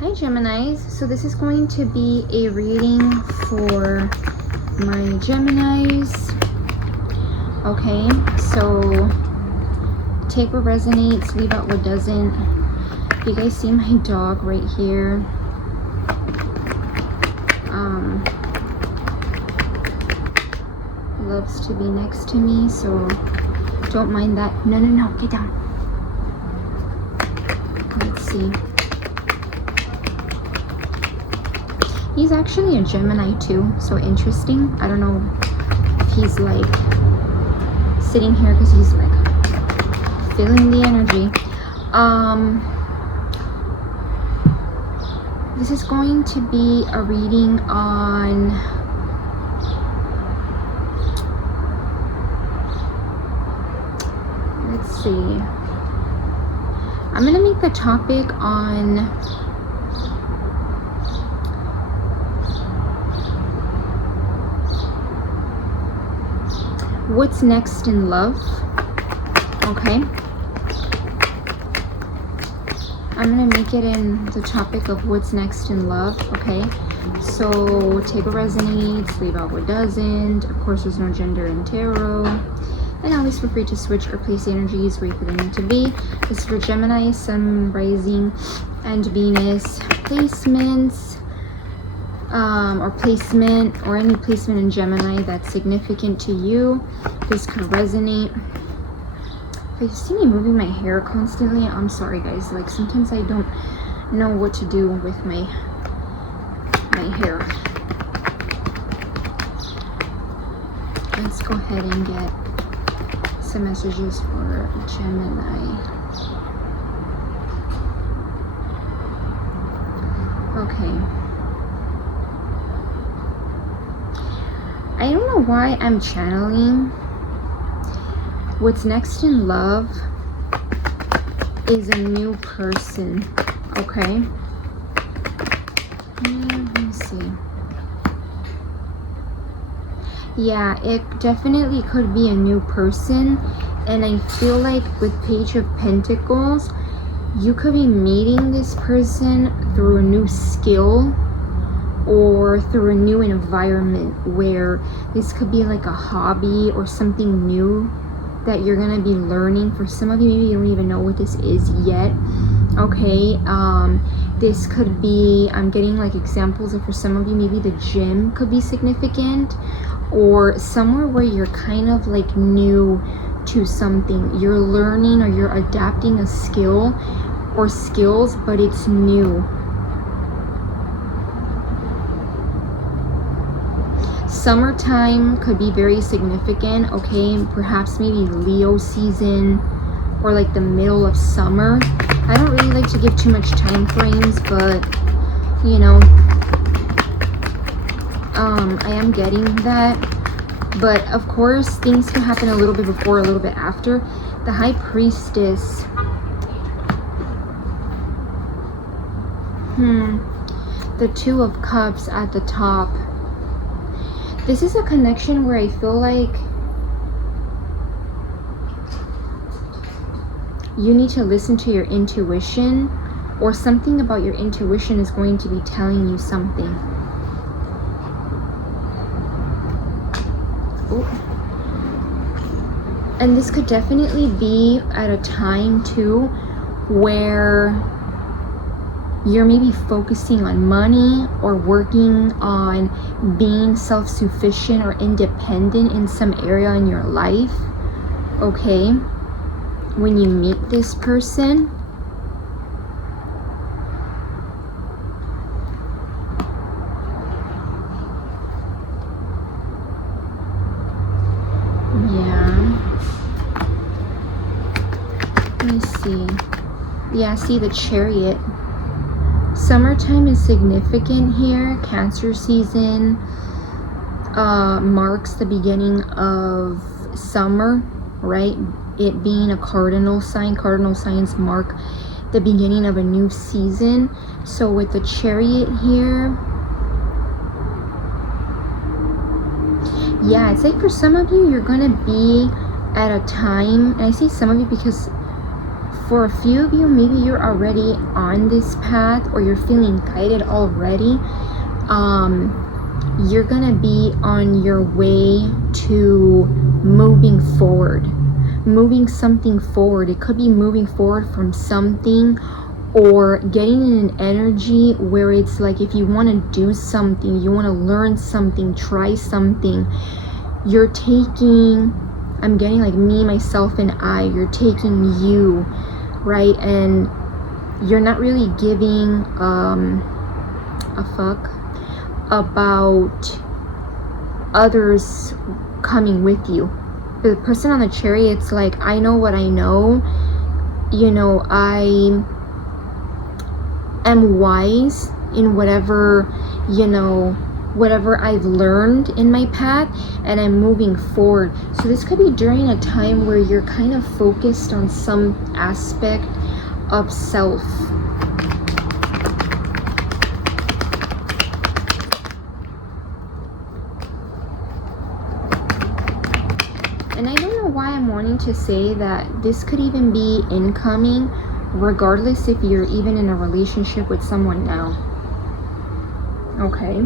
Hi Geminis, so this is going to be a reading for my Geminis. Okay, so take what resonates, leave out what doesn't. You guys see my dog right here. Loves to be next to me, so don't mind that. No, get down. Let's see. He's actually a Gemini too, so interesting. I don't know if he's like sitting here because he's like feeling the energy. This is going to be a reading on let's see. I'm gonna make the topic on what's next in love. Okay, I'm gonna make it in the topic of what's next in love. Okay, so take what resonates, leave out what doesn't. Of course, there's no gender in tarot, and always feel free to switch or place the energies where you feel them to be. This is for Gemini, Sun, Rising, and Venus placements. Or placement, or any placement in Gemini that's significant to you. This could resonate. If you see me moving my hair constantly, I'm sorry guys, like sometimes I don't know what to do with my hair. Let's go ahead and get some messages for Gemini. Okay. I don't know why I'm channeling what's next in love is a new person. Okay, let me see. Yeah, it definitely could be a new person, and I feel like with Page of Pentacles, you could be meeting this person through a new skill or through a new environment, where this could be like a hobby or something new that you're gonna be learning. For some of you, maybe you don't even know what this is yet. Okay, this could be, I'm getting like examples of, for some of you, maybe the gym could be significant, or somewhere where you're kind of like new to something. You're learning or you're adapting a skill or skills, but it's new. Summertime could be very significant. Okay, perhaps maybe Leo season or like the middle of summer. I don't really like to give too much time frames, but you know, I am getting that. But of course, things can happen a little bit before, a little bit after. The High Priestess. The Two of Cups at the top. This is a connection where I feel like you need to listen to your intuition, or something about your intuition is going to be telling you something. Ooh. And this could definitely be at a time too where you're maybe focusing on money or working on being self-sufficient or independent in some area in your life. Okay, when you meet this person, yeah, let me see. Yeah, see the Chariot. Summertime is significant here. Cancer season marks the beginning of summer, right? It being a cardinal sign. Cardinal signs mark the beginning of a new season. So with the Chariot here, yeah, it's like for some of you, you're gonna be at a time, and I say some of you because for a few of you, maybe you're already on this path or you're feeling guided already. You're gonna be on your way to moving forward, moving something forward. It could be moving forward from something, or getting in an energy where it's like, if you want to do something, you want to learn something, try something, you're taking, I'm getting like me, myself, and I, you're taking you, right? And you're not really giving a fuck about others coming with you. The person on the chariot, it's like, I know what I know, you know, I am wise in whatever, you know, whatever I've learned in my path, and I'm moving forward. So this could be during a time where you're kind of focused on some aspect of self. And I don't know why I'm wanting to say that this could even be incoming, regardless if you're even in a relationship with someone now. Okay.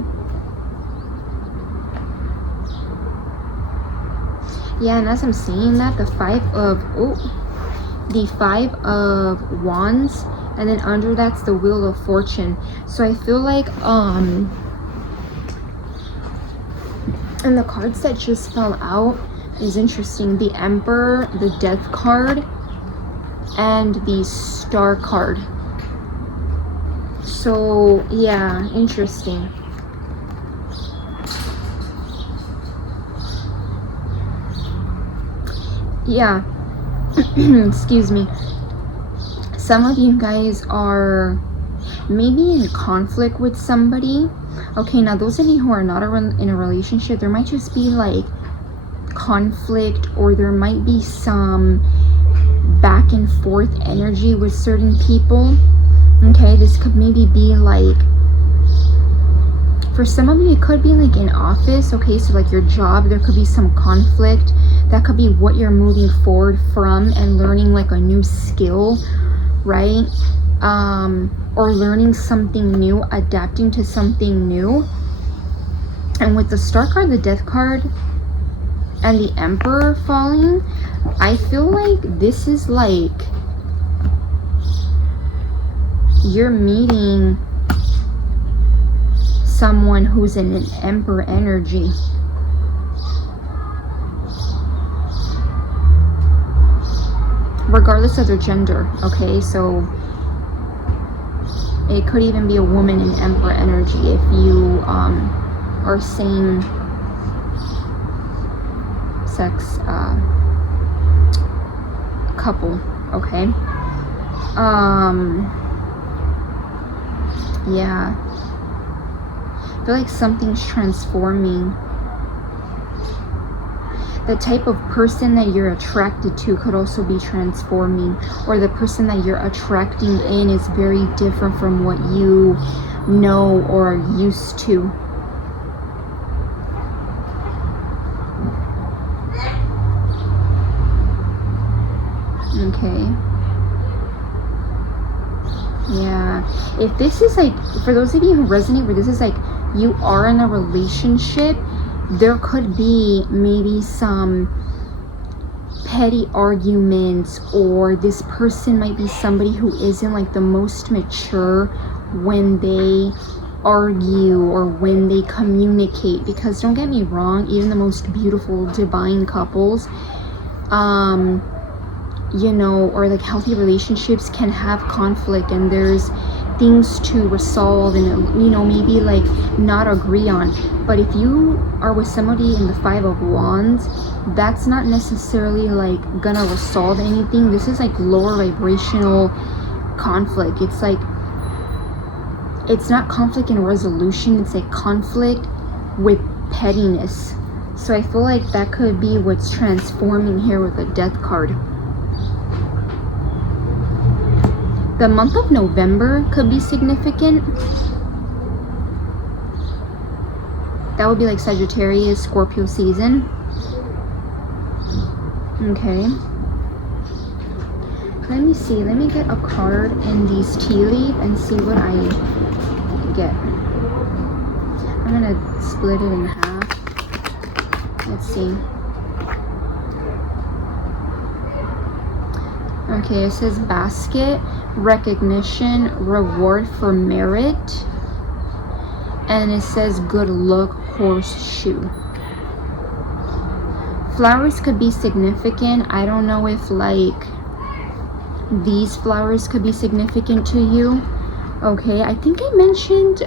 Yeah, and as I'm saying that, the Five of Wands, and then under that's the Wheel of Fortune. So I feel like and the cards that just fell out is interesting. The Emperor, the Death card, and the Star card. So yeah, interesting. Yeah. Excuse me. Some of you guys are maybe in conflict with somebody. Okay, now those of you who are not in a relationship, there might just be like conflict, or there might be some back and forth energy with certain people. Okay, this could maybe be like, for some of you, it could be like in office. Okay, so like your job, there could be some conflict. That could be what you're moving forward from and learning like a new skill, right? Or learning something new, adapting to something new. And with the Star card, the Death card, and the Emperor falling, I feel like this is like you're meeting someone who's in an Emperor energy. Regardless of their gender, okay? So it could even be a woman in Emperor energy if you are same sex couple, okay? Yeah, I feel like something's transforming. The type of person that you're attracted to could also be transforming, or the person that you're attracting in is very different from what you know or are used to. Okay. Yeah. If this is like, for those of you who resonate with this, is like you are in a relationship, there could be maybe some petty arguments, or this person might be somebody who isn't like the most mature when they argue or when they communicate. Because don't get me wrong, even the most beautiful divine couples, you know, or like healthy relationships can have conflict, and there's things to resolve and, you know, maybe like not agree on. But if you are with somebody in the Five of Wands, that's not necessarily like gonna resolve anything. This is like lower vibrational conflict. It's like, it's not conflict and resolution, it's like conflict with pettiness. So I feel like that could be what's transforming here with the Death card. The month of November could be significant. That would be like Sagittarius, Scorpio season. Okay. Let me see. Let me get a card in these tea leaf and see what I get. I'm gonna split it in half. Let's see. Okay, it says basket, recognition, reward for merit. And it says good luck, horseshoe. Flowers could be significant. I don't know if like these flowers could be significant to you. Okay, I think I mentioned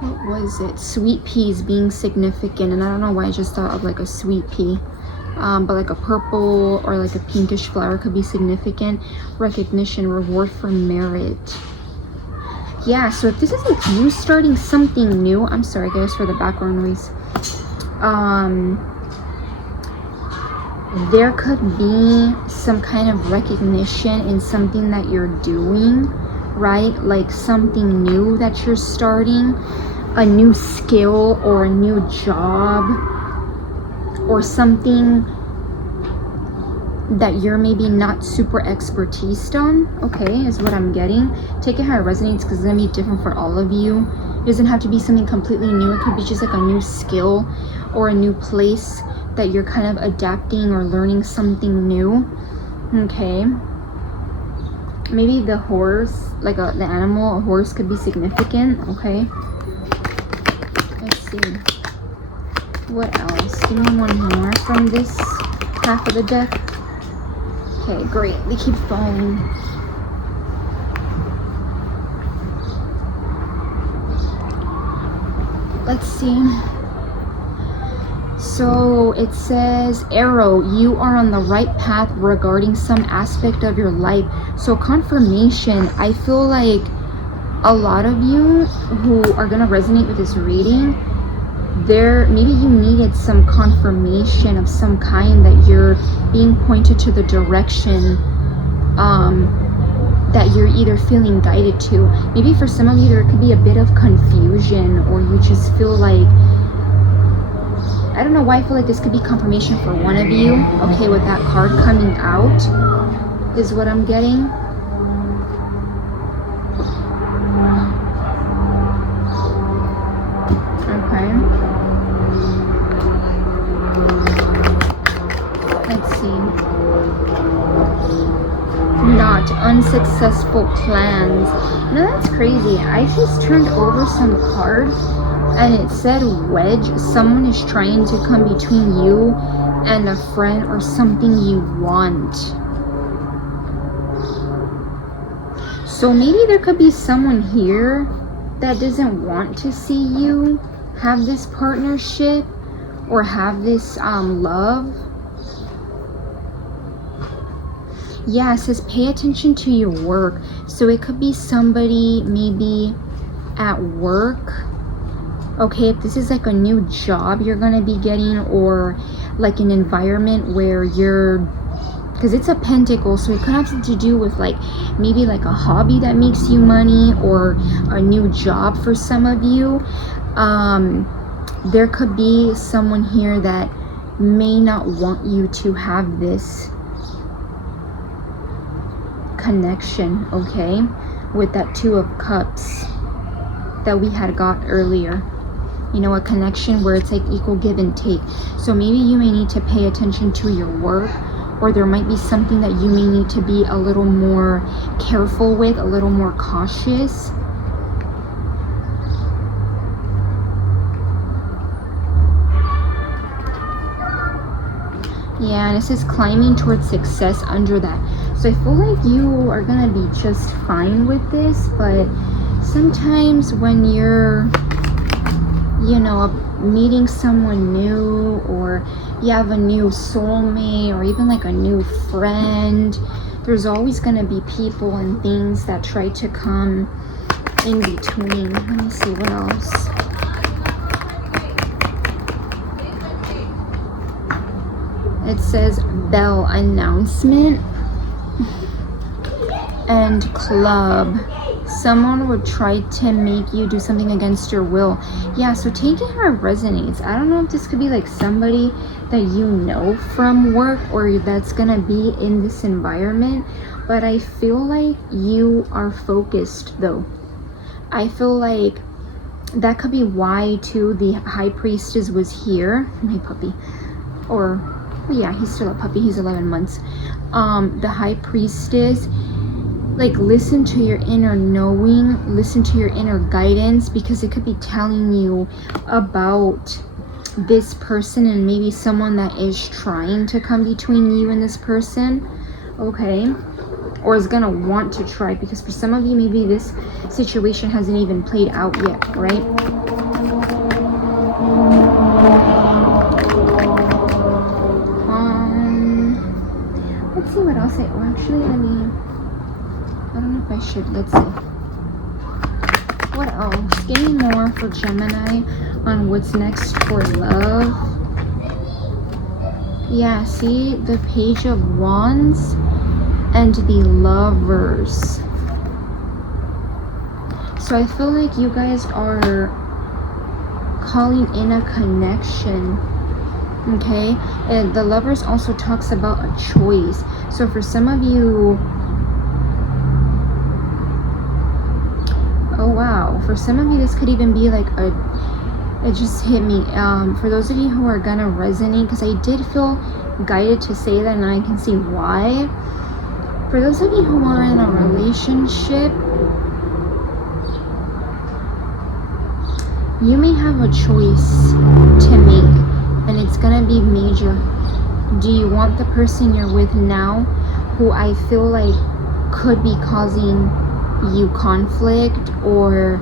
what was it? Sweet peas being significant, and I don't know why I just thought of like a sweet pea. But like a purple or like a pinkish flower could be significant. Recognition, reward for merit. Yeah, so if this is like you starting something new, I'm sorry guys for the background noise. There could be some kind of recognition in something that you're doing, right? Like something new that you're starting, a new skill or a new job, or something that you're maybe not super expertised on. Okay, is what I'm getting. Take it how it resonates, because it's gonna be different for all of you. It doesn't have to be something completely new. It could be just like a new skill or a new place that you're kind of adapting or learning something new. Okay, maybe the horse, like the animal, a horse could be significant. Okay, let's see what else. Give me one more from this half of the deck. Okay, great. They keep falling. Let's see. So it says, arrow, you are on the right path regarding some aspect of your life. So confirmation. I feel like a lot of you who are going to resonate with this reading, maybe you needed some confirmation of some kind that you're being pointed to the direction that you're either feeling guided to. Maybe for some of you there could be a bit of confusion, or you just feel like, I don't know why I feel like this could be confirmation for one of you. Okay, with that card coming out is what I'm getting. Not unsuccessful plans. Now that's crazy. I just turned over some cards and it said wedge. Someone is trying to come between you and a friend or something you want. So maybe there could be someone here that doesn't want to see you have this partnership or have this love. Yeah, it says pay attention to your work. So it could be somebody maybe at work. Okay, if this is like a new job you're gonna be getting, or like an environment where you're, because it's a pentacle, so it could have something to do with like maybe like a hobby that makes you money, or a new job for some of you. There could be someone here that may not want you to have this connection, okay, with that Two of Cups that we had got earlier. You know, a connection where it's like equal give and take. So maybe you may need to pay attention to your work, or there might be something that you may need to be a little more careful with, a little more cautious. Yeah, and it says climbing towards success under that. So I feel like you are gonna be just fine with this, but sometimes when you're, you know, meeting someone new, or you have a new soulmate, or even like a new friend, there's always gonna be people and things that try to come in between. Let me see what else. It says bell, announcement, and club. someone would try to make you do something against your will. Yeah, so take it how it resonates. I don't know if this could be like somebody that you know from work or that's gonna be in this environment, but I feel like you are focused though. I feel like that could be why too the high priestess was here. My puppy, or yeah, he's still a puppy, he's 11 months. The high priestess, like, listen to your inner knowing, listen to your inner guidance, because it could be telling you about this person and maybe someone that is trying to come between you and this person, okay, or is gonna want to try, because for some of you maybe this situation hasn't even played out yet, right? Let's see what else actually, I don't know if I should. Let's see. What else? Give me more for Gemini on what's next for love. Yeah, see the Page of Wands and the Lovers. So I feel like you guys are calling in a connection. Okay, and the Lovers also talks about a choice. So for some of you, oh wow, for some of you this could even be like it just hit me, for those of you who are gonna resonate, because I did feel guided to say that and I can see why. For those of you who are in a relationship, you may have a choice to make, and it's gonna be major. Do you want the person you're with now, who I feel like could be causing you conflict, or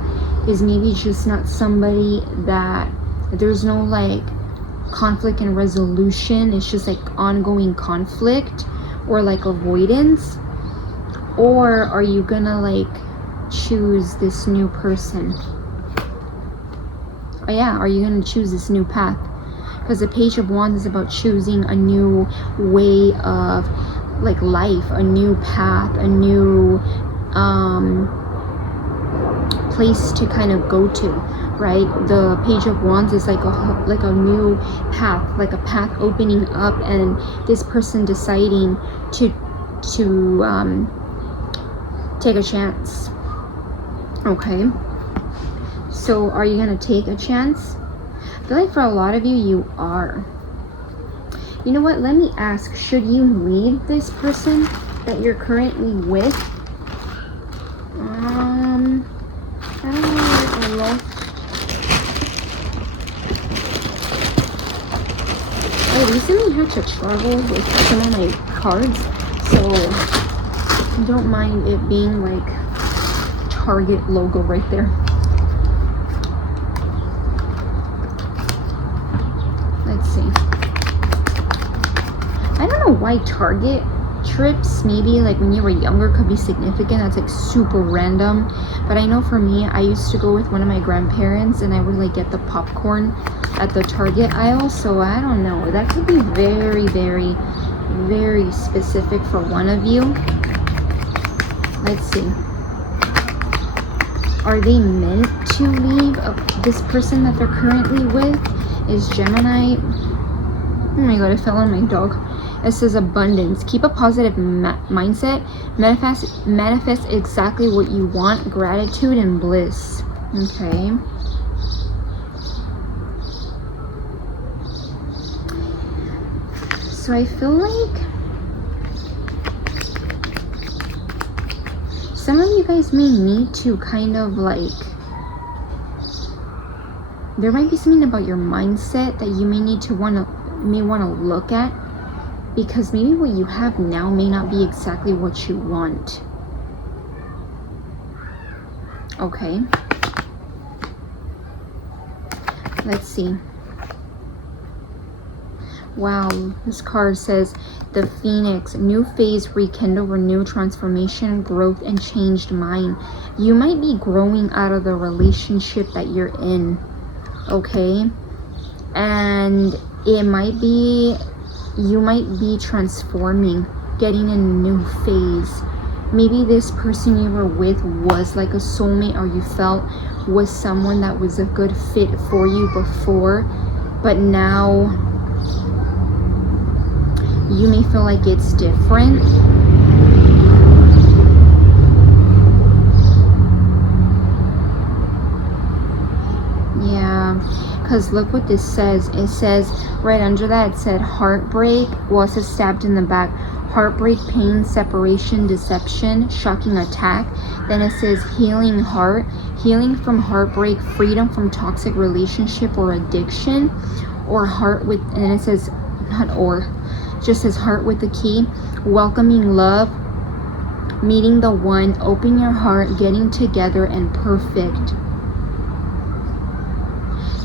is maybe just not somebody that there's no like conflict and resolution, it's just like ongoing conflict or like avoidance? Or are you gonna like choose this new person? Oh yeah, are you gonna choose this new path? Because the Page of Wands is about choosing a new way of like life, a new path, a new place to kind of go to, right? The Page of Wands is like a new path, like a path opening up, and this person deciding to take a chance. Okay, so are you gonna take a chance? I feel like for a lot of you, you are. You know what, let me ask, should you leave this person that you're currently with? I don't know where I lost. I recently had to travel with some of my cards, so don't mind it being like Target logo right there. Let's see. I don't know why Target trips, maybe like when you were younger, could be significant. That's like super random, but I know for me, I used to go with one of my grandparents and I would like get the popcorn at the Target aisle, so I don't know, that could be very, very, very specific for one of you. Let's see. Are they meant to leave this person that they're currently with? Is Gemini, oh my god, I fell on my dog. It says abundance. Keep a positive mindset. Manifest exactly what you want. Gratitude and bliss. Okay. So I feel like some of you guys may need to kind of like, there might be something about your mindset that you may need to want to look at, because maybe what you have now may not be exactly what you want. Okay. Let's see. Wow, this card says the Phoenix, new phase, rekindle, renew, transformation, growth, and changed mind. You might be growing out of the relationship that you're in, okay? And it might be, you might be transforming, getting in a new phase, maybe this person you were with was like a soulmate, or you felt was someone that was a good fit for you before, but now you may feel like it's different. Yeah, because look what this says. It says right under that, it said heartbreak. Well, it says stabbed in the back. Heartbreak, pain, separation, deception, shocking attack. Then it says healing heart, healing from heartbreak, freedom from toxic relationship or addiction, or heart with, and it says, not or, just says heart with the key, welcoming love, meeting the one, open your heart, getting together, and perfect.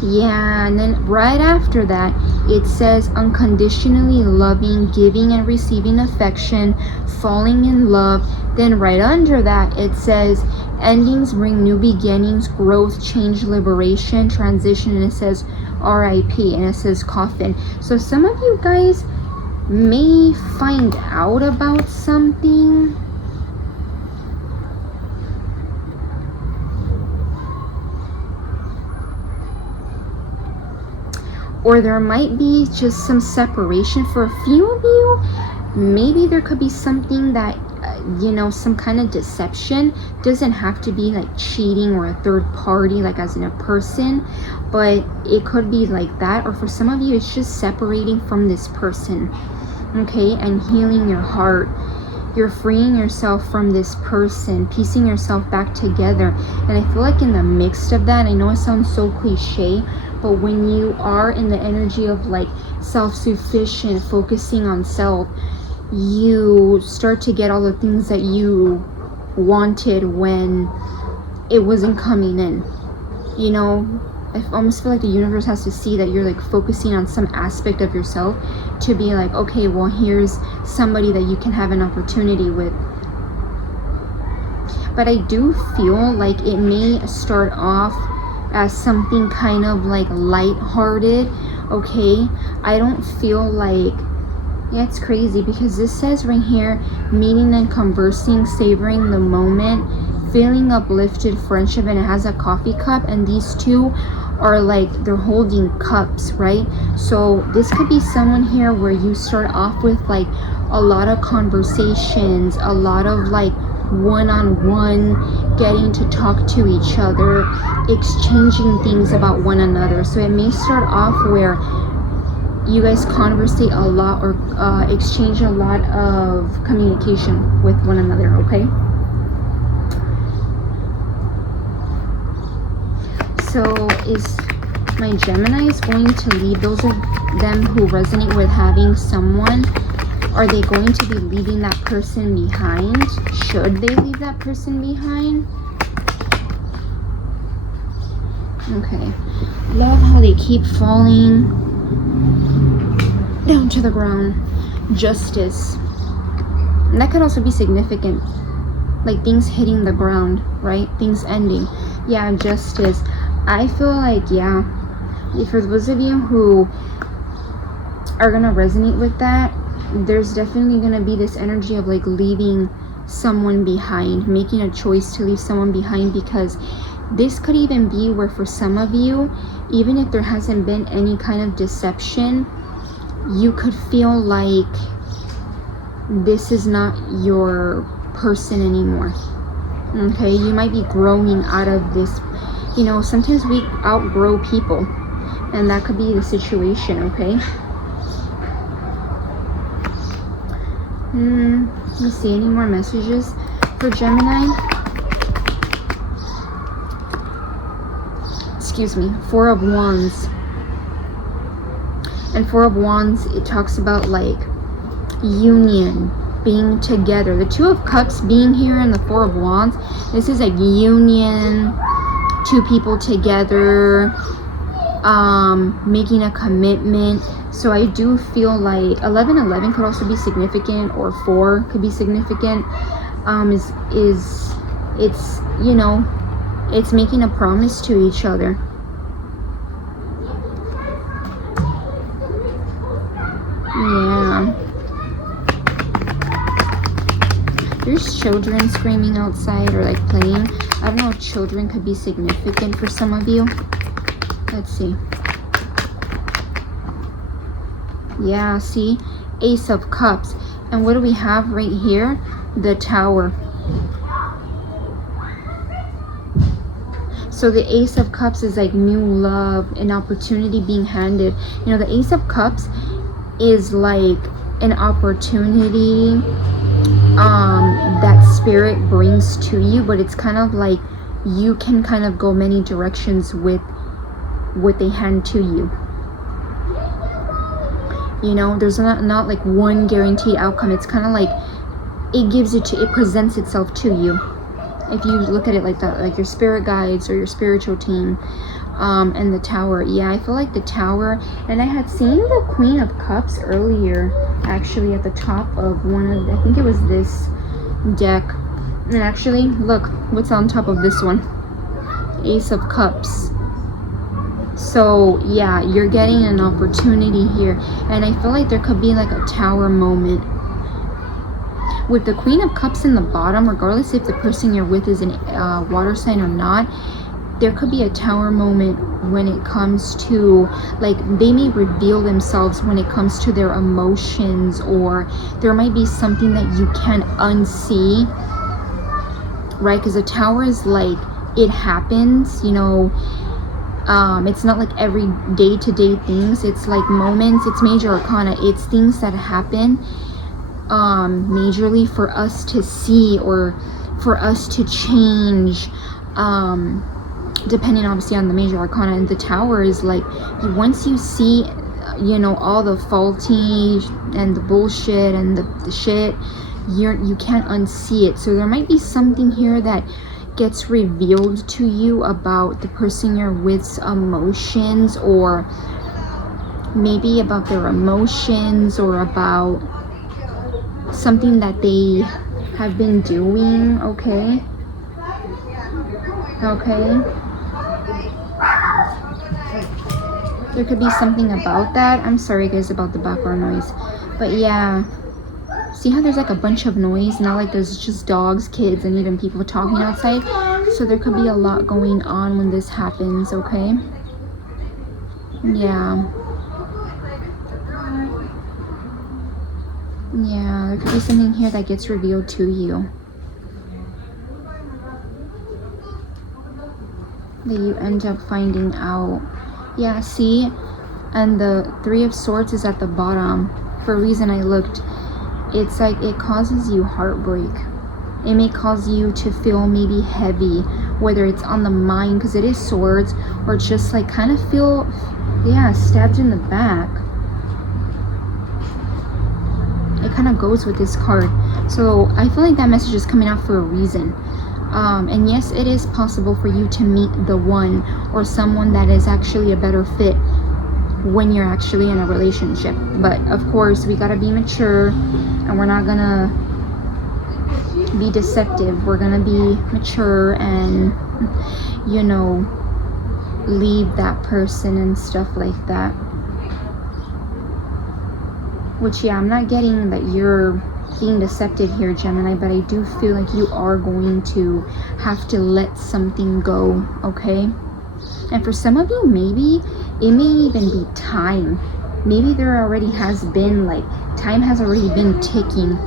Yeah, and then right after that, it says unconditionally loving, giving and receiving affection, falling in love. Then right under that, it says endings bring new beginnings, growth, change, liberation, transition, and it says RIP, and it says coffin. So some of you guys may find out about something. Or there might be just some separation for a few of you. Maybe there could be something that, you know, some kind of deception. Doesn't have to be like cheating or a third party, like as in a person, but it could be like that. Or for some of you, it's just separating from this person, okay, and healing your heart. You're freeing yourself from this person, piecing yourself back together. And I feel like in the mix of that, I know it sounds so cliche, but when you are in the energy of like self-sufficient, focusing on self, you start to get all the things that you wanted when it wasn't coming in. You know, I almost feel like the universe has to see that you're like focusing on some aspect of yourself to be like, okay, well, here's somebody that you can have an opportunity with. But I do feel like it may start off as something kind of like light-hearted, okay? I don't feel like, yeah, it's crazy because this says right here, meeting and conversing, savoring the moment, feeling uplifted, friendship, and it has a coffee cup, and these two are like, they're holding cups, right? So this could be someone here where you start off with like a lot of conversations, a lot of like one-on-one, getting to talk to each other, exchanging things about one another. So it may start off where you guys conversate a lot or exchange a lot of communication with one another, okay? So is my Geminis going to leave? Those of them who resonate with having someone, are they going to be leaving that person behind? Should they leave that person behind? Okay. Love how they keep falling down to the ground. Justice. And that could also be significant. Like things hitting the ground, right? Things ending. Yeah, justice. I feel like, yeah, for those of you who are going to resonate with that, there's definitely going to be this energy of like leaving someone behind, making a choice to leave someone behind, because this could even be where for some of you, even if there hasn't been any kind of deception, you could feel like this is not your person anymore. Okay, you might be growing out of this. You know, sometimes we outgrow people, and that could be the situation, okay? Let me see, any more messages for Gemini? Excuse me, Four of Wands. And Four of Wands, it talks about like union, being together. The Two of Cups being here and the Four of Wands, this is like union, two people together, making a commitment. So I do feel like 1111 could also be significant, or 4 could be significant. It's, you know, it's making a promise to each other. Yeah. There's children screaming outside or like playing. I don't know if children could be significant for some of you. Let's see. Yeah, see? Ace of Cups. And what do we have right here? The Tower. So the Ace of Cups is like new love, an opportunity being handed. You know, the Ace of Cups is like an opportunity that spirit brings to you, but it's kind of like you can kind of go many directions with what they hand to you. You know, there's not like one guaranteed outcome. It's kind of like it presents itself to you. If you look at it like that, like your spirit guides or your spiritual team. And the Tower. Yeah, I feel like the Tower. And I had seen the Queen of Cups earlier, actually, at the top of one of, I think it was this deck. And actually, look what's on top of this one. Ace of Cups. So yeah, you're getting an opportunity here. And I feel like there could be like a Tower moment. With the Queen of Cups in the bottom, regardless if the person you're with is a water sign or not, there could be a Tower moment when it comes to, like, they may reveal themselves when it comes to their emotions, or there might be something that you can't unsee, right? Because a Tower is like, it happens, you know. It's not like every day-to-day things. It's like moments. It's major arcana. It's things that happen majorly for us to see or for us to change, depending obviously on the major arcana. And the Tower is like, once you see, you know, all the faulty and the bullshit and the shit, you can't unsee it. So there might be something here that gets revealed to you about the person you're with's emotions, or maybe about their emotions, or about something that they have been doing. Okay, there could be something about that. I'm sorry guys about the background noise, but yeah, see how there's like a bunch of noise, not like there's just dogs, kids, and even people talking outside. So there could be a lot going on when this happens. Okay, yeah, there could be something here that gets revealed to you, that you end up finding out. Yeah, see, and the Three of Swords is at the bottom. For a reason I looked, it's like it causes you heartbreak. It may cause you to feel maybe heavy, whether it's on the mind because it is swords, or just like kind of feel, yeah, stabbed in the back. It kind of goes with this card. So I feel like that message is coming out for a reason. And yes, it is possible for you to meet the one or someone that is actually a better fit when you're actually in a relationship. But of course, we gotta be mature, and we're not gonna be deceptive. We're gonna be mature and, you know, leave that person and stuff like that. Which, yeah, I'm not getting that you're being deceptive here, Gemini, but I do feel like you are going to have to let something go. Okay, and for some of you, maybe it may even be time. Maybe there already has been, like, time has already been ticking,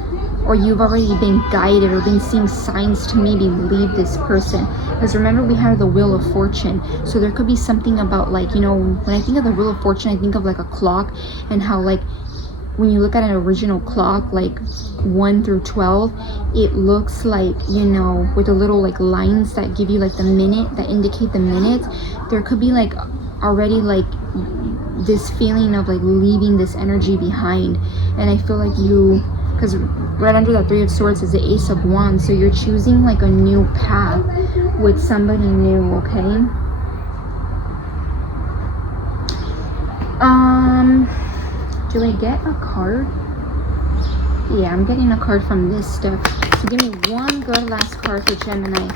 or you've already been guided or been seeing signs to maybe leave this person. Because remember, we have the Wheel of Fortune, so there could be something about, like, you know, when I think of the Wheel of Fortune, I think of like a clock, and how, like, when you look at an original clock, like 1 through 12, it looks like, you know, with the little like lines that give you like the minute, that indicate the minutes. There could be like already like this feeling of like leaving this energy behind. And I feel like you, because right under that Three of Swords is the Ace of Wands, so you're choosing like a new path with somebody new. Okay, do I get a card? Yeah, I'm getting a card from this stuff. So give me one good last card for Gemini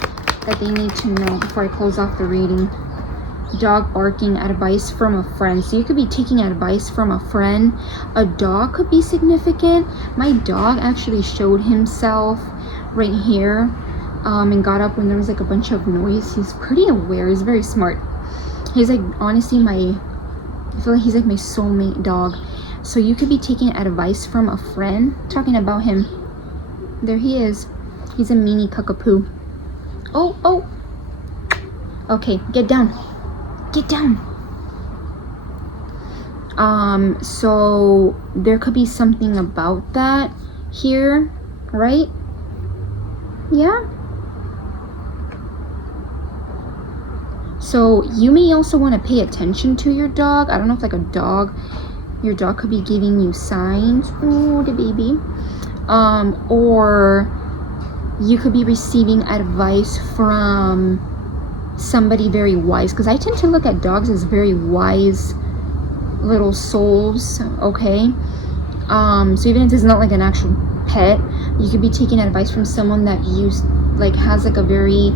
that they need to know before I close off the reading. Dog barking, advice from a friend. So you could be taking advice from a friend. A dog could be significant. My dog actually showed himself right here, and got up when there was like a bunch of noise. He's pretty aware. He's very smart. He's like honestly I feel like he's like my soulmate dog. So you could be taking advice from a friend. Talking about him. There he is. He's a mini cockapoo. Oh. Okay, get down. Get down. So there could be something about that here, right? Yeah. So you may also want to pay attention to your dog. I don't know if like your dog could be giving you signs. Oh, the baby. Or you could be receiving advice from somebody very wise, because I tend to look at dogs as very wise little souls. Okay, so even if it's not like an actual pet, you could be taking advice from someone that you like has like a very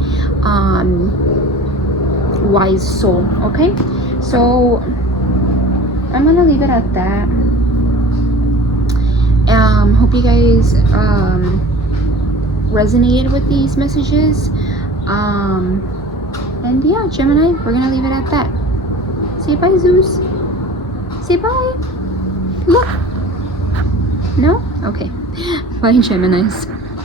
wise soul. Okay, so I'm gonna leave it at that. Hope you guys resonated with these messages. And yeah, Gemini, we're gonna leave it at that. Say bye, Zeus. Say bye. Look. No? Okay. Bye, Geminis.